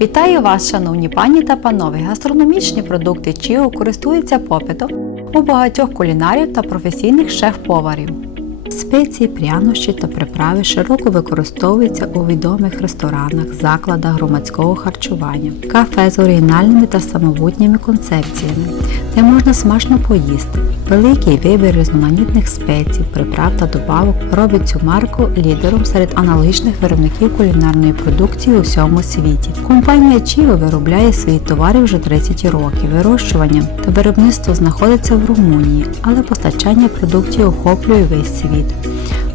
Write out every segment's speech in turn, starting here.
Вітаю вас, шановні пані та панове! Гастрономічні продукти Чіо користуються попитом у багатьох кулінарів та професійних шеф-поварів. Спеції, прянощі та приправи широко використовуються у відомих ресторанах, закладах громадського харчування, кафе з оригінальними та самобутніми концепціями, де можна смачно поїсти. Великий вибір різноманітних спецій, приправ та добавок робить цю марку лідером серед аналогічних виробників кулінарної продукції у всьому світі. Компанія Чіо виробляє свої товари вже 30 років. Вирощування та виробництво знаходиться в Румунії, але постачання продуктів охоплює весь світ.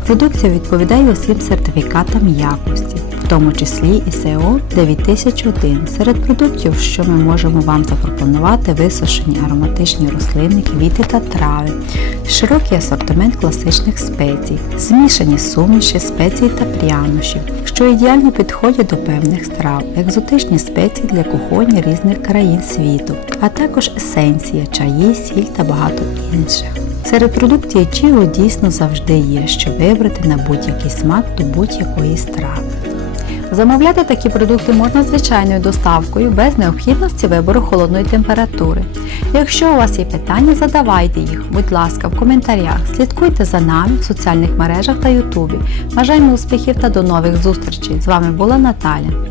Продукція відповідає усім сертифікатам якості, в тому числі і СЕО 9001. Серед продуктів, що ми можемо вам запропонувати, висушені ароматичні рослини, квіти та трави, широкий асортимент класичних спецій, змішані суміші, спецій та прянощів, що ідеально підходять до певних страв, екзотичні спеції для кухонь різних країн світу, а також есенція, чаї, сіль та багато інших. Серед продуктів Чіо дійсно завжди є, що вибрати на будь-який смак до будь-якої страви. Замовляти такі продукти можна звичайною доставкою без необхідності вибору холодної температури. Якщо у вас є питання, задавайте їх, будь ласка, в коментарях. Слідкуйте за нами в соціальних мережах та Ютубі. Бажаємо успіхів та до нових зустрічей! З вами була Наталя.